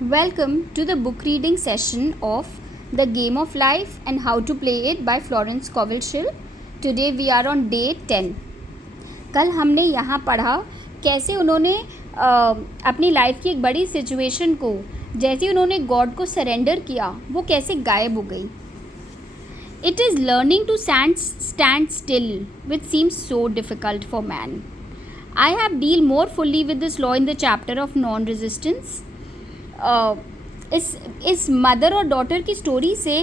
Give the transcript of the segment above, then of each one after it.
Welcome to the book reading session of The Game of Life and How to Play It by Florence Scovel Shrill. Today we are on day 10. कल हमने यहाँ पढ़ा कैसे उन्होंने अपनी life की एक बड़ी सिचुएशन को जैसे उन्होंने गॉड को सरेंडर किया वो कैसे गायब हो गई. It is learning to stand still which seems so difficult for man. I have dealt more fully with this law in the chapter of non-resistance. इस मदर और डॉटर की स्टोरी से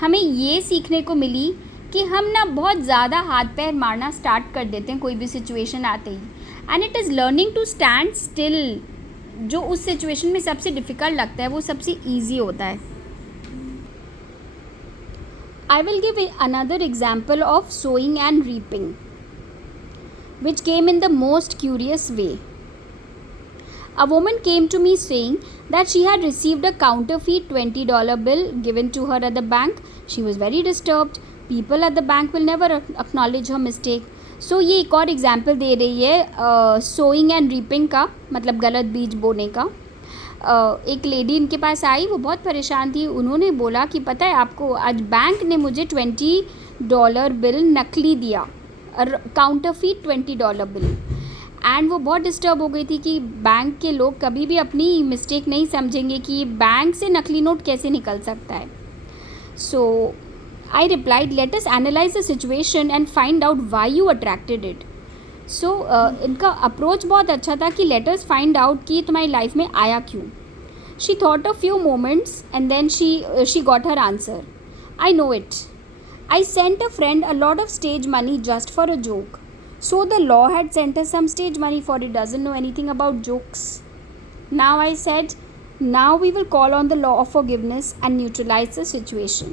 हमें ये सीखने को मिली कि हम ना बहुत ज़्यादा हाथ पैर मारना स्टार्ट कर देते हैं कोई भी सिचुएशन आते ही. And it is learning to stand still जो उस सिचुएशन में सबसे डिफ़िकल्ट लगता है वो सबसे ईजी होता है. I will give another example of sowing and reaping which came in the most curious way. A woman came to me saying that she had received a counterfeit $20 bill given to her at the bank. She was very disturbed. People at the bank will never acknowledge her mistake. So ये एक और example दे रही है sowing and reaping का, मतलब गलत बीज बोने का. एक लेडी इनके पास आई, वो बहुत परेशान थी. उन्होंने बोला कि पता है आपको, आज बैंक ने मुझे $20 बिल नकली दिया, काउंटरफीट $20 बिल. एंड वो बहुत डिस्टर्ब हो गई थी कि बैंक के लोग कभी भी अपनी मिस्टेक नहीं समझेंगे कि ये बैंक से नकली नोट कैसे निकल सकता है. So I replied, let us analyse the situation and find out why you attracted it. So इनका अप्रोच बहुत अच्छा था कि लेट अस फाइंड आउट कि तुम्हारी लाइफ में आया क्यों. She thought a few moments and then she got her answer. I know it. I sent a friend a lot of stage money just for a joke. So the law had sent us some stage money for it doesn't know anything about jokes. Now I said, now we will call on the law of forgiveness and neutralize the situation.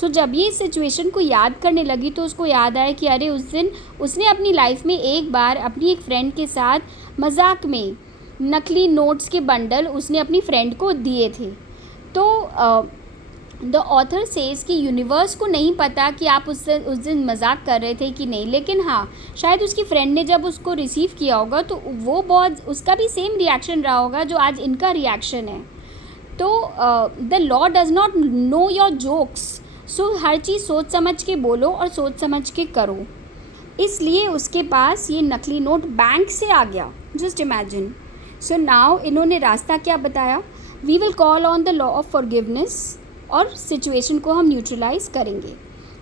So जब ये situation को याद करने लगी तो उसको याद आया कि अरे उस दिन उसने अपनी लाइफ में एक बार अपनी एक फ्रेंड के साथ मजाक में नकली नोट्स के बंडल उसने अपनी फ्रेंड को दिए थे. तो द ऑथर सेज कि यूनिवर्स को नहीं पता कि आप उस दिन मजाक कर रहे थे कि नहीं, लेकिन हाँ शायद उसकी फ्रेंड ने जब उसको रिसीव किया होगा तो वो बहुत उसका भी सेम रिएक्शन रहा होगा जो आज इनका रिएक्शन है. तो the law does not know your jokes. So हर चीज़ सोच समझ के बोलो और सोच समझ के करो. इसलिए उसके पास ये नकली नोट बैंक से आ गया. Just imagine. सो नाउ इन्होंने रास्ता क्या बताया, we will call on the law of forgiveness और सिचुएशन को हम न्यूट्रलाइज करेंगे.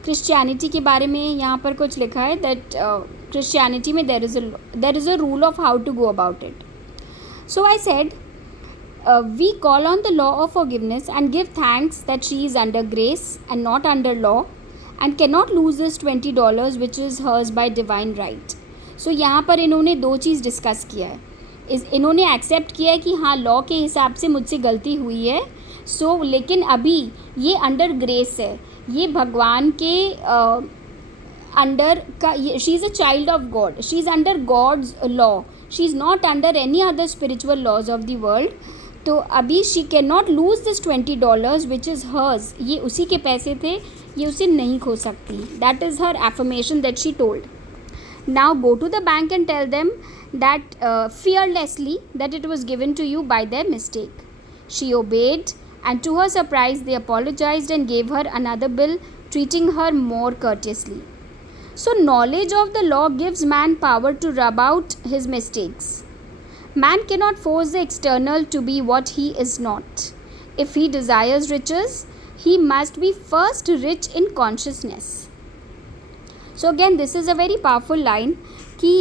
क्रिश्चियनिटी के बारे में यहाँ पर कुछ लिखा है दैट क्रिश्चियनिटी में there is a rule of how to go about it. So I said we call on the law of forgiveness and give thanks that she is under grace and not under law and can not lose this $20 which is hers by divine right. सो यहाँ पर इन्होंने दो चीज़ discuss किया है. इन्होंने accept किया है कि हाँ लॉ के हिसाब से मुझसे गलती हुई है. सो लेकिन अभी ये अंडर ग्रेस है, ये भगवान के अंडर का, she is a child of God, she is under God's law, she is not under any other spiritual laws of the world. तो अभी she can not lose this $20 which is hers. ये उसी के पैसे थे, ये उसे नहीं खो सकती. That is her affirmation that she told. Now go to the bank and tell them that fearlessly that it was given to you by their mistake. She obeyed, and to her surprise they apologized and gave her another bill, treating her more courteously. So knowledge of the law gives man power to rub out his mistakes. Man cannot force the external to be what he is not. If he desires riches, he must be first rich in consciousness. So again this is a very powerful line कि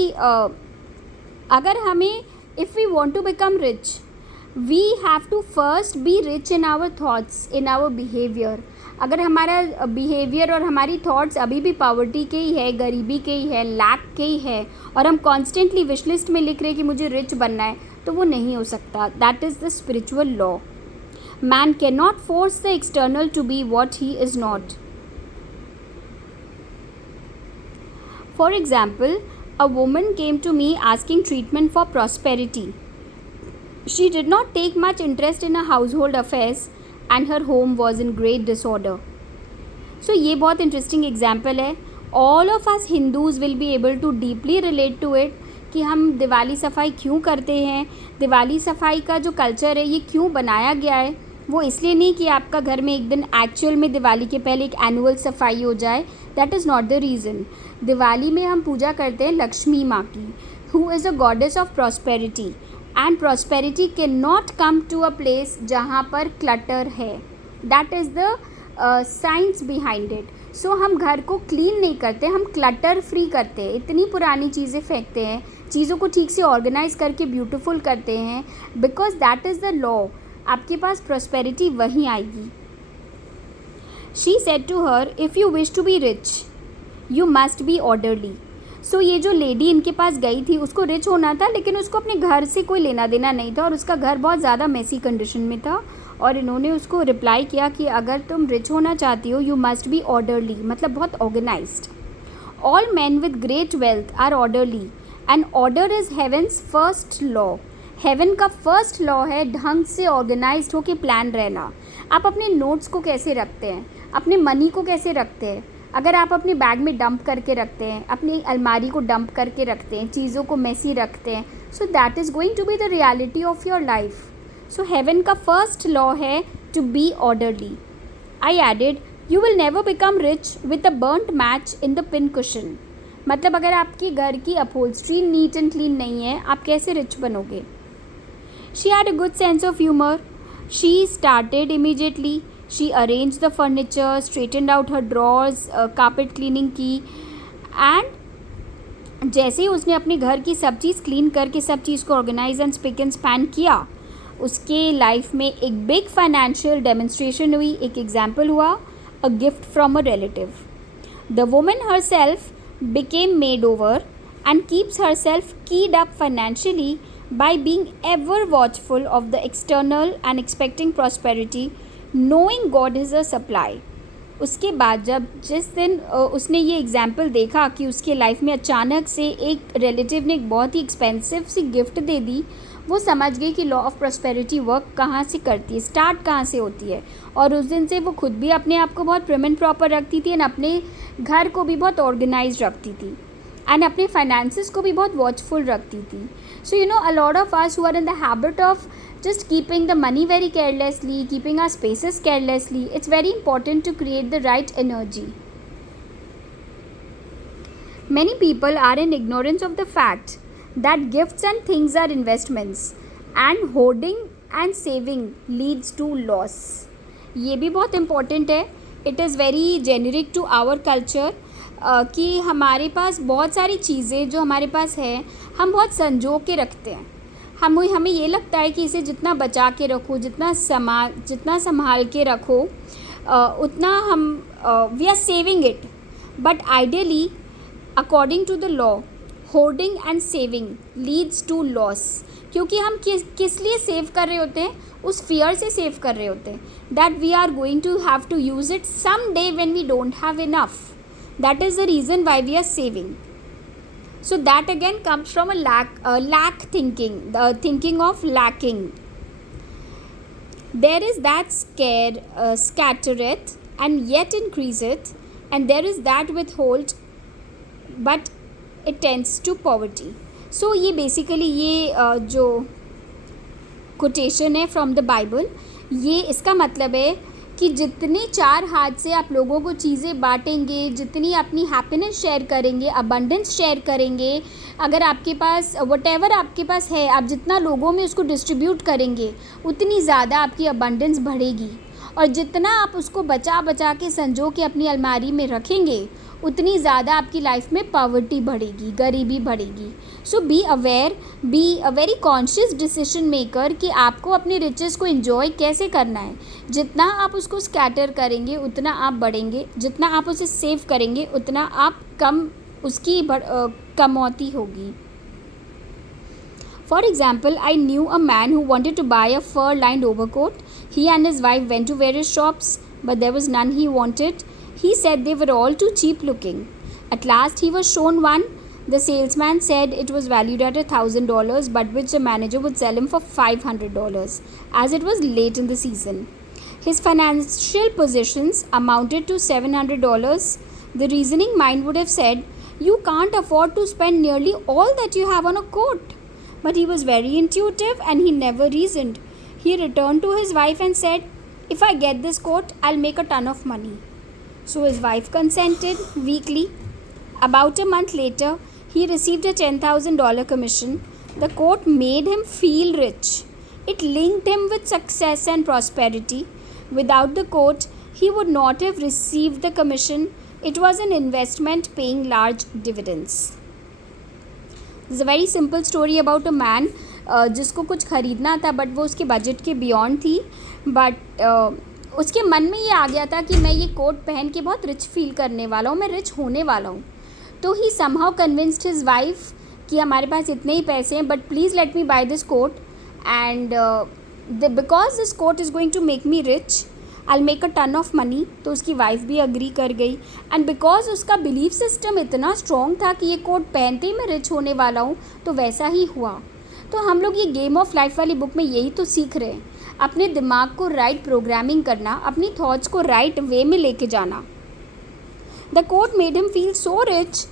अगर हमें if we want to become rich we have to first be rich in our thoughts, in our behavior. अगर हमारा behavior और हमारी thoughts अभी भी poverty के ही है, गरीबी के ही है, lack के ही है और हम constantly wish list में लिख रहे हैं कि मुझे rich बनना है, तो वो नहीं हो सकता. That is the spiritual law. Man cannot force the external to be what he is not. For example, a woman came to me asking treatment for prosperity. She did not take much interest in her household affairs and her home was in great disorder. So ये बहुत interesting example है. All of us Hindus will be able to deeply relate to it कि हम दिवाली सफाई क्यों करते हैं, दिवाली सफाई का जो कल्चर है ये क्यों बनाया गया है, वो इसलिए नहीं कि आपका घर में एक दिन एक्चुअल में दिवाली के पहले एक एनुअल सफाई हो जाए. That is not the reason. Diwali में हम पूजा करते हैं लक्ष्मी माँ की, who is a goddess of prosperity, and prosperity can not come to a place जहाँ पर क्लटर है. That is the science behind it. So हम घर को क्लीन नहीं करते, हम क्लटर फ्री करते हैं. इतनी पुरानी चीज़ें फेंकते हैं, चीज़ों को ठीक से ऑर्गेनाइज करके ब्यूटीफुल करते हैं, because that is the law. आपके पास प्रॉस्पेरिटी वहीं आएगी. She said to her, if you wish to be rich you must be orderly. So ये जो लेडी इनके पास गई थी उसको रिच होना था, लेकिन उसको अपने घर से कोई लेना देना नहीं था और उसका घर बहुत ज़्यादा मेसी कंडीशन में था. और इन्होंने उसको रिप्लाई किया कि अगर तुम रिच होना चाहती हो यू मस्ट बी ऑर्डरली, मतलब बहुत organised. All man with great wealth are orderly and order is heaven's first law. Heaven का फर्स्ट लॉ है ढंग से ऑर्गेनाइज्ड होकर प्लान रहना. आप अपने नोट्स को कैसे रखते हैं, अपने मनी को कैसे रखते हैं. अगर आप अपने बैग में डंप करके रखते हैं, अपनी अलमारी को डंप करके रखते हैं, चीज़ों को मेसी रखते हैं, so that is going to be the reality of your life. So heaven का फर्स्ट लॉ है to be orderly. I added, you will never become rich with a burnt match in the pincushion. मतलब अगर आपके घर की upholstery neat and clean नहीं है, आप कैसे रिच बनोगे. She had a good sense of humour. She started immediately. She arranged the furniture, straightened out her drawers, carpet cleaning की, and जैसे ही उसने अपने घर की सब चीज़ क्लीन करके सब चीज़ को organise and spick and span किया, उसके लाइफ में एक बिग फाइनेंशियल डेमोन्स्ट्रेशन हुई, एक एग्जाम्पल हुआ, a gift from a relative. The woman herself became made over and keeps herself keyed up financially by being ever watchful of the external and expecting prosperity, knowing God is a supply. उसके बाद जब जिस दिन उसने ये example देखा कि उसके लाइफ में अचानक से एक रिलेटिव ने एक बहुत ही एक्सपेंसिव सी गिफ्ट दे दी, वो समझ गई कि लॉ ऑफ प्रॉस्पेरिटी वर्क कहाँ से करती है, स्टार्ट कहाँ से होती है. और उस दिन से वो खुद भी अपने आप को बहुत प्रिम एंड प्रॉपर रखती थी एंड अपने घर को भी बहुत ऑर्गेनाइज रखती थी एंड अपने फाइनेंसिस को भी बहुत वॉचफुल रखती थी. So you know, a lot of us who are in the habit of just keeping the money very carelessly, keeping our spaces carelessly, it's very important to create the right energy. Many people are in ignorance of the fact that gifts and things are investments and hoarding and saving leads to loss. ये भी बहुत important है. It is very generic to our culture कि हमारे पास बहुत सारी चीज़ें जो हमारे पास है हम बहुत संजो के रखते हैं. हमें ये लगता है कि इसे जितना बचा के रखो, जितना संभाल के रखो, उतना हम we are saving it. But ideally according to the law, hoarding and saving leads to loss. क्योंकि हम किस लिए सेव कर रहे होते हैं, उस फियर से सेव कर रहे होते हैं that we are going to have to use it some day when we don't have enough. That is the reason why we are saving. So that again comes from a lack thinking, the thinking of lacking. There is that scattereth and yet increaseth, and there is that withhold, but it tends to poverty. So ये basically ये जो quotation है from the Bible, ये इसका मतलब है कि जितने चार हाथ से आप लोगों को चीज़ें बांटेंगे, जितनी अपनी हैप्पीनेस शेयर करेंगे, अबंडेंस शेयर करेंगे, अगर आपके पास व्हाटएवर आपके पास है आप जितना लोगों में उसको डिस्ट्रीब्यूट करेंगे, उतनी ज़्यादा आपकी अबंडेंस बढ़ेगी. और जितना आप उसको बचा बचा के संजो के अपनी अलमारी में रखेंगे, उतनी ज़्यादा आपकी लाइफ में पॉवर्टी बढ़ेगी, गरीबी बढ़ेगी. So be aware, be a very conscious decision maker कि आपको अपने रिचेस को एंजॉय कैसे करना है. जितना आप उसको स्कैटर करेंगे उतना आप बढ़ेंगे, जितना आप उसे सेव करेंगे उतना आप कम उसकी कमौती होगी. For example, I knew a man who wanted to buy a fur-lined overcoat. He and his wife went to various shops, but there was none he wanted. He said they were all too cheap looking. At last he was shown one. The salesman said it was valued at $1,000, but which the manager would sell him for $500, as it was late in the season. His financial possessions amounted to $700. The reasoning mind would have said, You can't afford to spend nearly all that you have on a coat. But he was very intuitive and he never reasoned. He returned to his wife and said, "If I get this coat, I'll make a ton of money." So his wife consented weakly. About a month later, he received a $10,000 commission. The coat made him feel rich. It linked him with success and prosperity. Without the coat, he would not have received the commission. It was an investment paying large dividends. This is a very simple story about a man जिसको कुछ ख़रीदना था but वो उसके budget के beyond थी. But उसके मन में ये आ गया था कि मैं ये कोट पहन के बहुत रिच फील करने वाला हूँ, मैं रिच होने वाला हूँ. तो he somehow convinced his wife कि हमारे पास इतने ही पैसे हैं but please let me buy this coat and because this coat is going to make me rich, I make a ton of money. तो उसकी वाइफ भी अग्री कर गई एंड बिकॉज उसका बिलीफ सिस्टम इतना स्ट्रॉन्ग था कि ये कोट पहनते ही मैं रिच होने वाला हूँ, तो वैसा ही हुआ. तो हम लोग ये गेम ऑफ लाइफ वाली बुक में यही तो सीख रहे हैं, अपने दिमाग को राइट प्रोग्रामिंग करना, अपनी थॉट्स को राइट वे में लेके जाना. The coat made him feel so rich.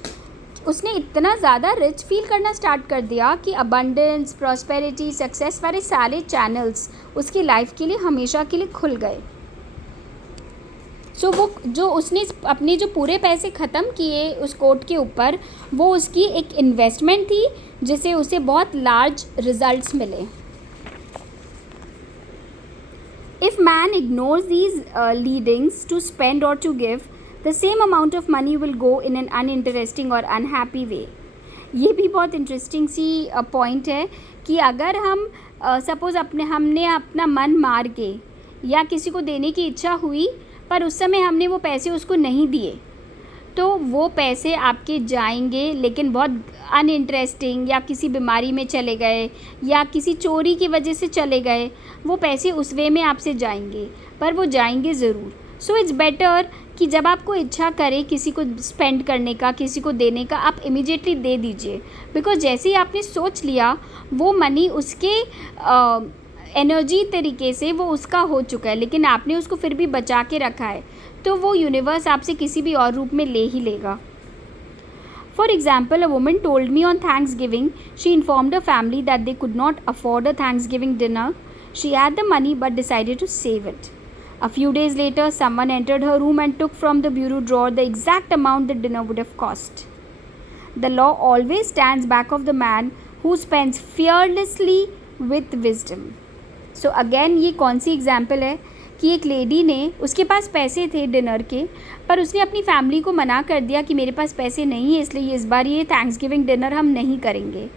उसने इतना ज़्यादा रिच फील करना स्टार्ट कर दिया कि अबंडेंस, प्रॉस्पेरिटी, सक्सेस वाले सारे चैनल्स उसकी लाइफ के लिए हमेशा के लिए खुल गए. सो वो जो उसने अपने जो पूरे पैसे ख़त्म किए उस कोट के ऊपर, वो उसकी एक इन्वेस्टमेंट थी जिससे उसे बहुत लार्ज रिजल्ट्स मिले. If man ignores these leadings to spend और to give, the same amount of money will go in an uninteresting or unhappy way. ये भी बहुत इंटरेस्टिंग सी पॉइंट है कि अगर हम सपोज़ हमने अपना मन मार के या किसी को देने की इच्छा हुई पर उस समय हमने वो पैसे उसको नहीं दिए, तो वो पैसे आपके जाएंगे लेकिन बहुत अनइंटरेस्टिंग, या किसी बीमारी में चले गए या किसी चोरी की वजह से चले गए, वो पैसे उस वे में आपसे जाएंगे पर वो जाएंगे ज़रूर. सो इट्स बेटर कि जब आपको इच्छा करे किसी को स्पेंड करने का, किसी को देने का, आप इमीडिएटली दे दीजिए. बिकॉज जैसे ही आपने सोच लिया वो मनी उसके एनर्जी तरीके से वो उसका हो चुका है, लेकिन आपने उसको फिर भी बचा के रखा है, तो वो यूनिवर्स आपसे किसी भी और रूप में ले ही लेगा. For example, a woman told me on Thanksgiving she informed a family that they could not afford a Thanksgiving dinner. She had the money but decided to save it. A few days later, someone entered her room and took from the bureau drawer the exact amount the dinner would have cost. The law always stands back of the man who spends fearlessly with wisdom. So again, ये कौन सी example है कि एक lady ने, उसके पास पैसे थे dinner के, पर उसने अपनी फैमिली को मना कर दिया कि मेरे पास पैसे नहीं है, इसलिए इस बार ये थैंक्स गिविंग डिनर हम नहीं करेंगे.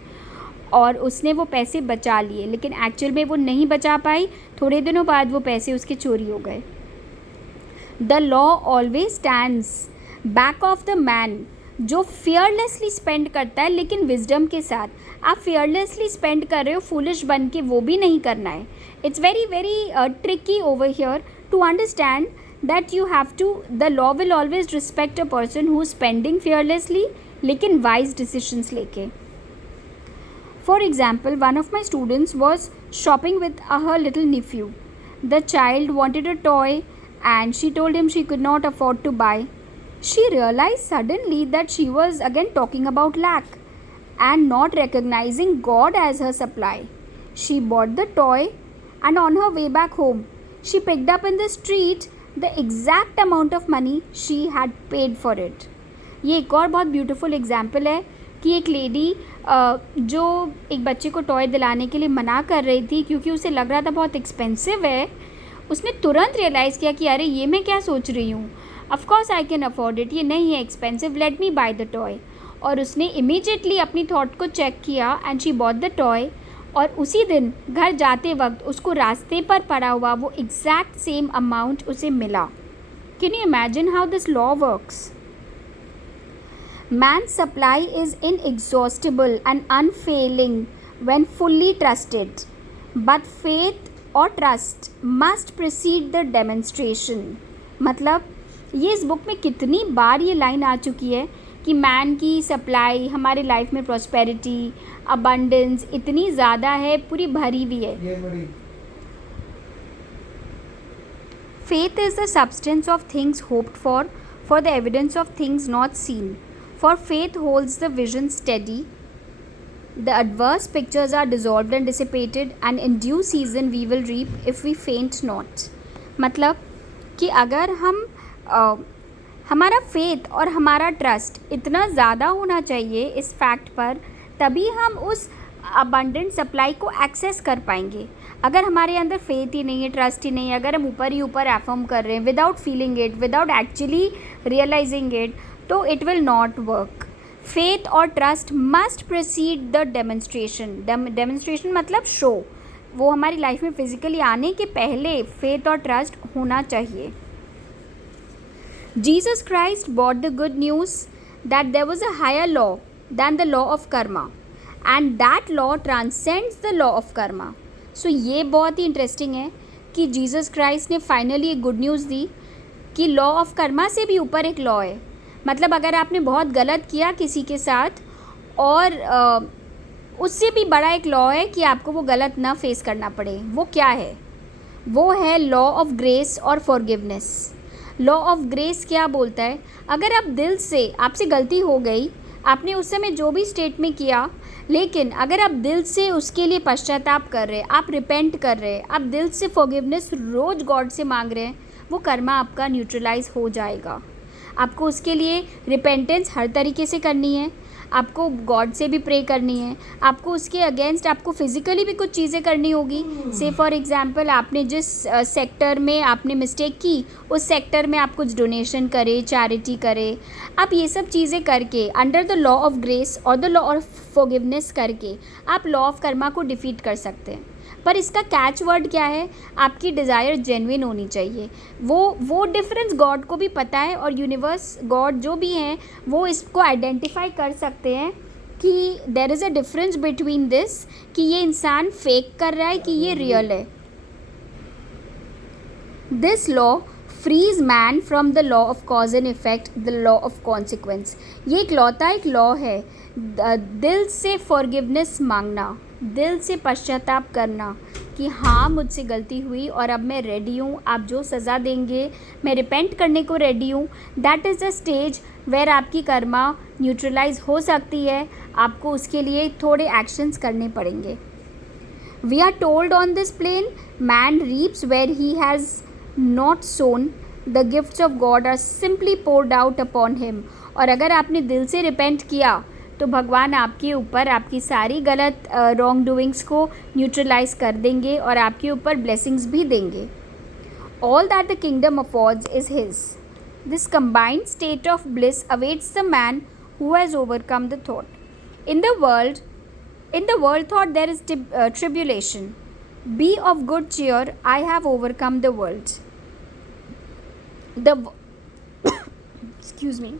और उसने वो पैसे बचा लिए, लेकिन एक्चुअल में वो नहीं बचा पाई. थोड़े दिनों बाद वो पैसे उसके चोरी हो गए. The law always stands back of the man जो फियरलेसली स्पेंड करता है लेकिन विजडम के साथ. आप फियरलेसली स्पेंड कर रहे हो, फूलिश बन के वो भी नहीं करना है. It's very very tricky over here to understand that you have to, the law will always respect a person who is spending fearlessly लेकिन वाइज डिसीजंस लेके. For example, one of my students was shopping with her little nephew. The child wanted a toy and she told him she could not afford to buy. She realized suddenly that she was again talking about lack and not recognizing God as her supply. She bought the toy and on her way back home, she picked up in the street the exact amount of money she had paid for it. ये एक और बहुत beautiful example है कि एक lady जो एक बच्चे को टॉय दिलाने के लिए मना कर रही थी क्योंकि उसे लग रहा था बहुत एक्सपेंसिव है, उसने तुरंत रियलाइज़ किया कि अरे ये मैं क्या सोच रही हूँ, of course I can afford it, ये नहीं है expensive, late me by the toy. और उसने इमीडिएटली अपनी थॉट को चेक किया and she bought the toy. और उसी दिन घर जाते वक्त उसको रास्ते पर पड़ा हुआ वो एग्जैक्ट सेम अमाउंट उसे मिला. Can you imagine how this law works? Man's supply is inexhaustible and unfailing when fully trusted, but faith or trust must precede the demonstration. मतलब ये इस बुक में कितनी बार ये लाइन आ चुकी है कि मैन की सप्लाई, हमारे लाइफ में प्रॉस्पेरिटी, अबंडेंस इतनी ज़्यादा है, पूरी भरी हुई है. Faith is the substance of things hoped for the evidence of things not seen. For faith holds the vision steady, the adverse pictures are dissolved and dissipated, and in due season we will reap if we faint not. मतलब कि अगर हम हमारा faith और हमारा trust इतना ज़्यादा होना चाहिए इस फैक्ट पर, तभी हम उस अबंडेंट सप्लाई को एक्सेस कर पाएंगे. अगर हमारे अंदर फेथ ही नहीं है, ट्रस्ट ही नहीं है, अगर हम ऊपर ही ऊपर एफर्म कर रहे हैं without feeling it, without actually realising it, तो it will not work. Faith और trust must precede the demonstration. Demonstration मतलब शो. वो हमारी लाइफ में फिजिकली आने के पहले फेथ और ट्रस्ट होना चाहिए. Jesus Christ brought the good news that there was a higher law than the law of karma, and that law transcends the law of karma. So ये बहुत ही इंटरेस्टिंग है कि जीसस क्राइस्ट ने finally एक good news दी कि law of Karma से भी ऊपर एक लॉ है. मतलब अगर आपने बहुत गलत किया किसी के साथ, और उससे भी बड़ा एक लॉ है कि आपको वो गलत ना फेस करना पड़े. वो क्या है? वो है लॉ ऑफ ग्रेस और फॉरगिवनेस. लॉ ऑफ ग्रेस क्या बोलता है? अगर आप दिल से, आपसे गलती हो गई, आपने उस समय जो भी स्टेट में किया, लेकिन अगर आप दिल से उसके लिए पश्चाताप कर रहे हैं, आप रिपेंट कर रहे हैं, आप दिल से फॉरगिवनेस रोज़ गॉड से मांग रहे हैं, वो कर्मा आपका न्यूट्रलाइज हो जाएगा. आपको उसके लिए रिपेंटेंस हर तरीके से करनी है, आपको गॉड से भी प्रे करनी है, आपको उसके अगेंस्ट आपको फिज़िकली भी कुछ चीज़ें करनी होगी. से फॉर एग्जांपल आपने जिस सेक्टर में आपने मिस्टेक की, उस सेक्टर में आप कुछ डोनेशन करें, चैरिटी करें. आप ये सब चीज़ें करके under the law of grace और द लॉ ऑफ फॉरगिवनेस करके आप लॉ ऑफ कर्मा को डिफीट कर सकते हैं. पर इसका कैच वर्ड क्या है? आपकी डिज़ायर जेन्युइन होनी चाहिए. वो डिफरेंस गॉड को भी पता है, और यूनिवर्स, गॉड जो भी हैं, वो इसको आइडेंटिफाई कर सकते हैं कि there is a difference between this, कि ये इंसान फेक कर रहा है कि ये रियल है. This law frees man from the law of cause and effect, the law of consequence. ये एक लॉ है. दिल से फॉरगिवनेस मांगना, दिल से पश्चाताप करना कि हाँ मुझसे गलती हुई और अब मैं रेडी हूँ, आप जो सज़ा देंगे मैं रिपेंट करने को रेडी हूँ. That is the stage where आपकी कर्मा न्यूट्रलाइज हो सकती है. आपको उसके लिए थोड़े एक्शंस करने पड़ेंगे. We are told on this plane man reaps where he has not sown, the gifts of God are simply poured out upon him. और अगर आपने दिल से रिपेंट किया तो भगवान आपके ऊपर आपकी सारी गलत रॉन्ग डूइंग्स को न्यूट्रलाइज कर देंगे और आपके ऊपर ब्लेसिंग्स भी देंगे. All that the kingdom affords is his. This combined state of bliss awaits the man who has overcome the thought. In the world thought there is tribulation. Be of good cheer, I have overcome the world. Excuse me.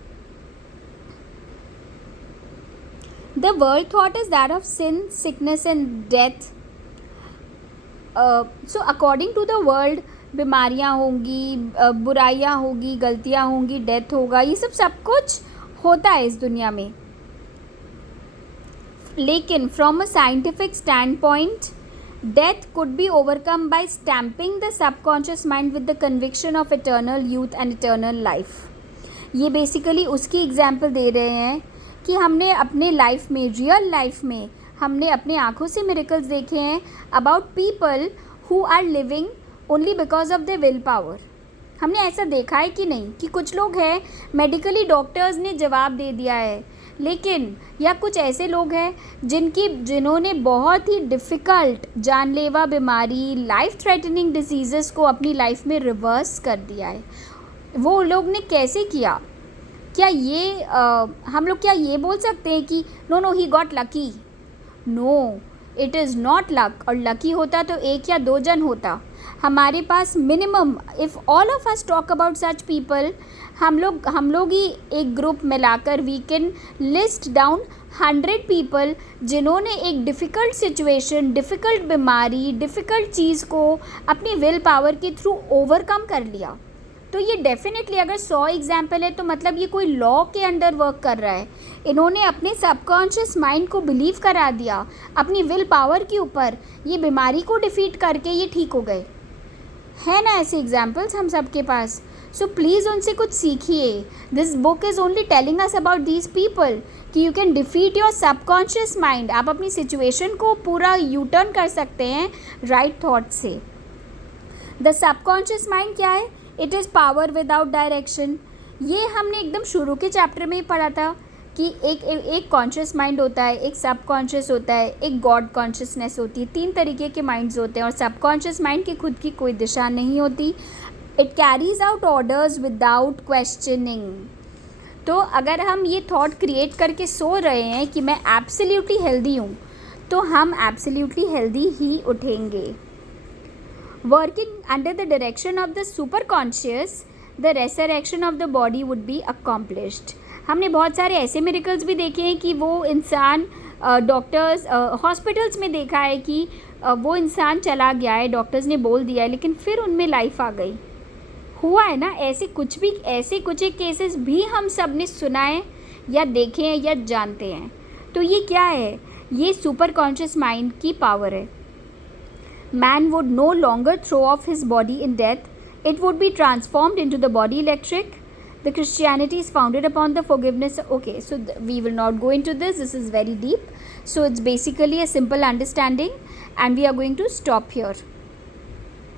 The world thought is that of sin, sickness and death. So according to the world, बीमारियाँ होंगी, बुराइयाँ होगी, गलतियाँ होंगी, death होगा, ये सब कुछ होता है इस दुनिया में. लेकिन from a scientific stand point, death could be overcome by stamping the subconscious mind with the conviction of eternal youth and eternal life. ये बेसिकली उसकी एग्जाम्पल दे रहे हैं कि हमने अपने लाइफ में, रियल लाइफ में, हमने अपने आँखों से मिरेकल्स देखे हैं about people who are living only because of the willpower. हमने ऐसा देखा है कि नहीं कि कुछ लोग हैं, मेडिकली डॉक्टर्स ने जवाब दे दिया है, लेकिन या कुछ ऐसे लोग हैं जिन्होंने बहुत ही डिफ़िकल्ट, जानलेवा बीमारी, लाइफ थ्रेटनिंग डिसीज़ेस को अपनी लाइफ में रिवर्स कर दिया है. वो लोग ने कैसे किया? क्या ये हम लोग क्या ये बोल सकते हैं कि no he got lucky? No, it is not luck. और लकी होता तो एक या दो जन होता. हमारे पास minimum, if all of us talk about such people, हम लोग ही एक ग्रुप मिलाकर we can list down 100 people जिन्होंने एक डिफ़िकल्ट सिचुएशन, डिफ़िकल्ट बीमारी, डिफ़िकल्ट चीज़ को अपनी विल पावर के थ्रू ओवरकम कर लिया. तो ये डेफिनेटली अगर 100 एग्जाम्पल है तो मतलब ये कोई लॉ के अंडर वर्क कर रहा है. इन्होंने अपने सबकॉन्शियस माइंड को बिलीव करा दिया अपनी विल पावर के ऊपर, ये बीमारी को डिफीट करके ये ठीक हो गए. है ना ऐसे एग्जाम्पल्स हम सब के पास. सो प्लीज़ उनसे कुछ सीखिए. This book is only telling us about these people कि you can defeat your subconscious mind. आप अपनी सिचुएशन को पूरा यू टर्न कर सकते हैं राइट थॉट से. द सबकॉन्शियस माइंड क्या है? It is power without direction. ये हमने एकदम शुरू के चैप्टर में ही पढ़ा था कि एक कॉन्शियस माइंड होता है, एक सब कॉन्शियस होता है, एक गॉड कॉन्शियसनेस होती है. 3 तरीके के माइंड्स होते हैं और सब कॉन्शियस माइंड की खुद की कोई दिशा नहीं होती. It carries out orders without questioning. तो अगर हम ये थॉट क्रिएट करके सो रहे हैं कि मैं एब्सोल्युटली हेल्दी हूँ, तो हम एब्सोल्युटली हेल्दी ही उठेंगे. Working under the direction of the super conscious, the रेसरेक्शन of the body would be accomplished. हमने बहुत सारे ऐसे मिरेकल्स भी देखे हैं कि वो इंसान डॉक्टर्स हॉस्पिटल्स में देखा है कि वो इंसान चला गया है, डॉक्टर्स ने बोल दिया है, लेकिन फिर उनमें लाइफ आ गई. हुआ है ना ऐसे कुछ एक केसेस भी हम सब ने सुना है या देखे हैं या जानते हैं. तो ये क्या है? ये सुपर कॉन्शियस माइंड की पावर है. Man would no longer throw off his body in death. It would be transformed into the body electric. The Christianity is founded upon the forgiveness. Okay, so we will not go into this. This is very deep. So it's basically a simple understanding, and we are going to stop here.